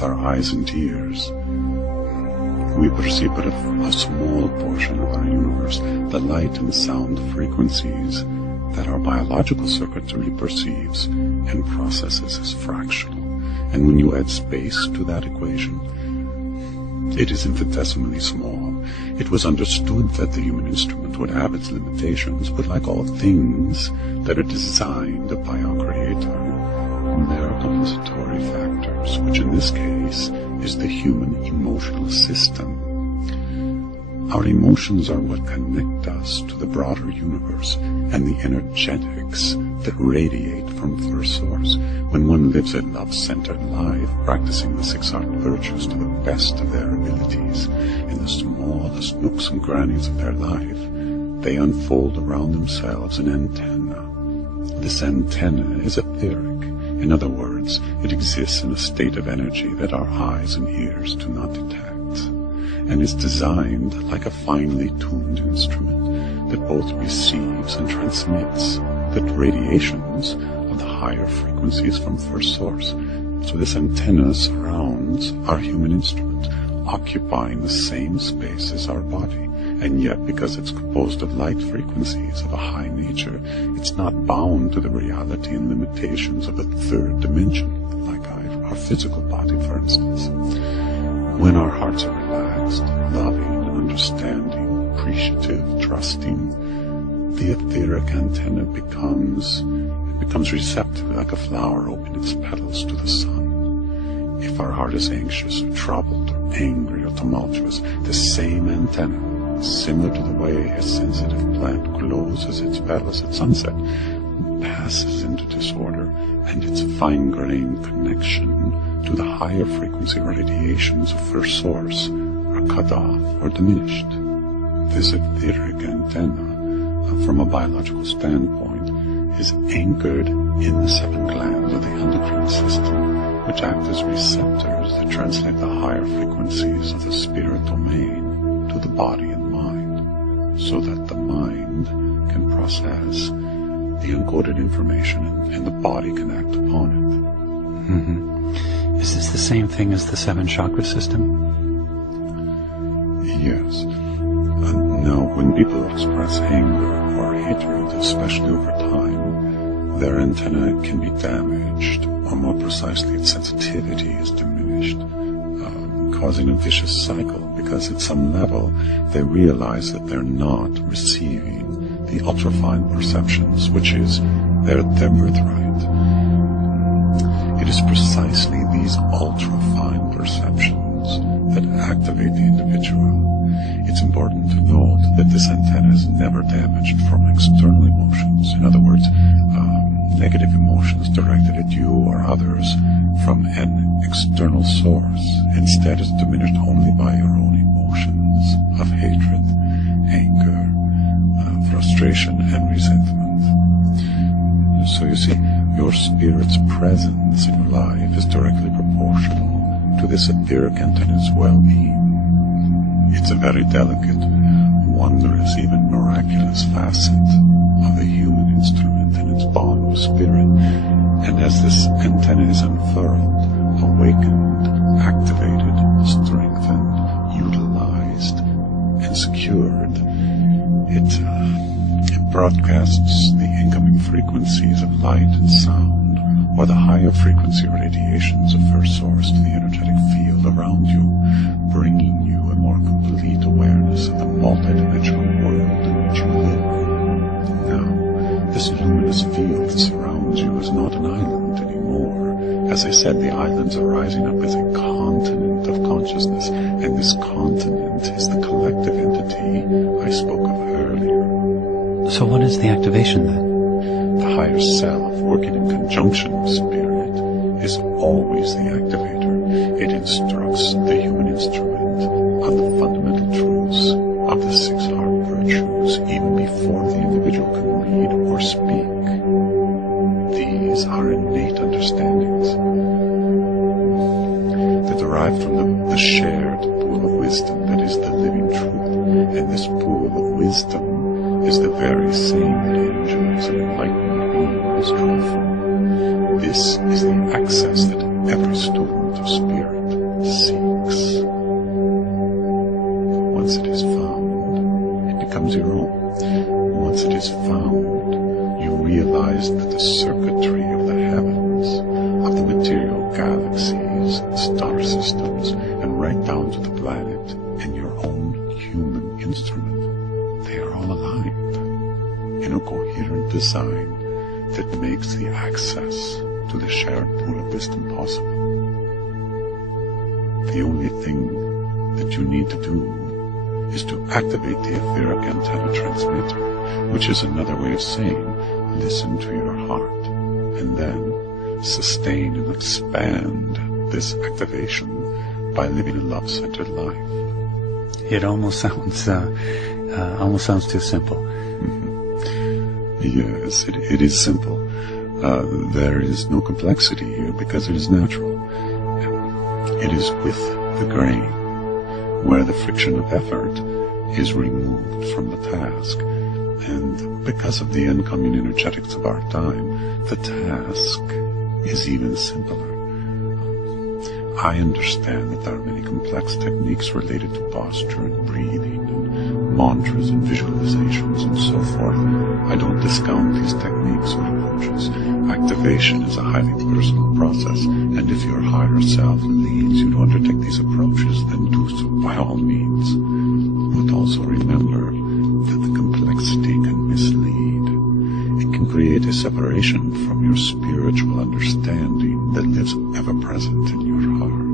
with our eyes and ears, we perceive but a small portion of our universe, the light and sound frequencies that our biological circuitry perceives and processes as fractional. And when you add space to that equation, it is infinitesimally small. It was understood that the human instrument would have its limitations, but like all things that are designed by our Creator, there are compensatory factors, which in this case is the human emotional system. Our emotions are what connect us to the broader universe and the energetics that radiate from First Source. When one lives a love-centered life, practicing the 6 art virtues to the best of their abilities, in the smallest nooks and crannies of their life, they unfold around themselves an antenna. This antenna is etheric. In other words, it exists in a state of energy that our eyes and ears do not detect, and is designed like a finely tuned instrument that both receives and transmits the radiations of the higher frequencies from First Source. So this antenna surrounds our human instrument, occupying the same space as our body, and yet because it's composed of light frequencies of a high nature, it's not bound to the reality and limitations of a third dimension, like our physical body, for instance. When our hearts are relaxed, loving and understanding, appreciative, trusting, the etheric antenna becomes receptive, like a flower opening its petals to the sun. If our heart is anxious or troubled or angry or tumultuous, the same antenna, similar to the way a sensitive plant closes its petals at sunset, passes into disorder, and its fine-grained connection to the higher frequency radiations of First Source are cut off or diminished. This etheric antenna, from a biological standpoint, is anchored in the 7 glands of the endocrine system, which act as receptors that translate the higher frequencies of the spirit domain to the body and mind, so that the mind can process the encoded information and the body can act upon it. Mm-hmm. Is this the same thing as the 7 chakra system? Yes. Now, when people express anger or hatred, especially over time, their antenna can be damaged, or more precisely, its sensitivity is diminished, causing a vicious cycle, because at some level they realize that they're not receiving the ultrafine perceptions, which is their birthright. It is precisely these ultrafine perceptions that activate the individual. It's important to note that this antenna is never damaged from external emotions. In other words, negative emotions directed at you or others from an external source. Instead, it's diminished only by your own emotions of hatred, anger, frustration, and resentment. So you see, your spirit's presence in your life is directly proportional to this etheric antenna's well-being. It's a very delicate, wondrous, even miraculous facet of the human instrument and its bond with spirit. And as this antenna is unfurled, awakened, activated, strengthened, utilized, and secured, it broadcasts the incoming frequencies of light and sound, or the higher frequency radiations of First Source to the energetic field around you, bringing you a more complete awareness of the multidimensional world in which you live. Now, this luminous field that surrounds you is not an island anymore. As I said, the islands are rising up as a continent of consciousness, and this continent is the collective entity I spoke of earlier. So what is the activation then? The higher self, working in conjunction with spirit, is always the activator. It instructs the human instrument on the fundamental truths of the 6 art virtues even before the individual can read or speak. These are innate understandings that derive from the shared pool of wisdom that is the living truth, and this pool of wisdom is the very same that angels and enlightened beings draw from. This is the access that every student of spirit seeks. Once it is found, it becomes your own. Once it is found, you realize that the circuitry of the heavens, of the material galaxies, star systems, and right down to the planet and your own human instrument, they are all aligned in a coherent design that makes the access to the shared pool of wisdom possible. The only thing that you need to do is to activate the etheric antenna transmitter, which is another way of saying, listen to your heart, and then sustain and expand this activation by living a love-centered life. It almost sounds too simple. Mm-hmm. Yes, it is simple. There is no complexity here because it is natural. It is with the grain, where the friction of effort is removed from the task. And because of the incoming energetics of our time, the task is even simpler. I understand that there are many complex techniques related to posture and breathing and mantras and visualizations and so forth. I don't discount these techniques or approaches. Activation is a highly personal process, and if your higher self leads you to undertake these approaches, then do so by all means. But also remember that the complexity can mislead. It can create a separation from your spiritual understanding that lives ever present in your heart.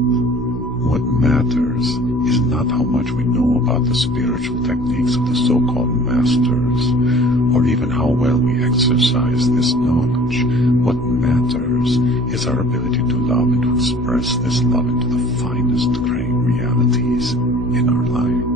What matters is not how much we know about the spiritual techniques of the so-called masters, or even how well we exercise this knowledge. What matters is our ability to love and to express this love into the finest grain realities in our life.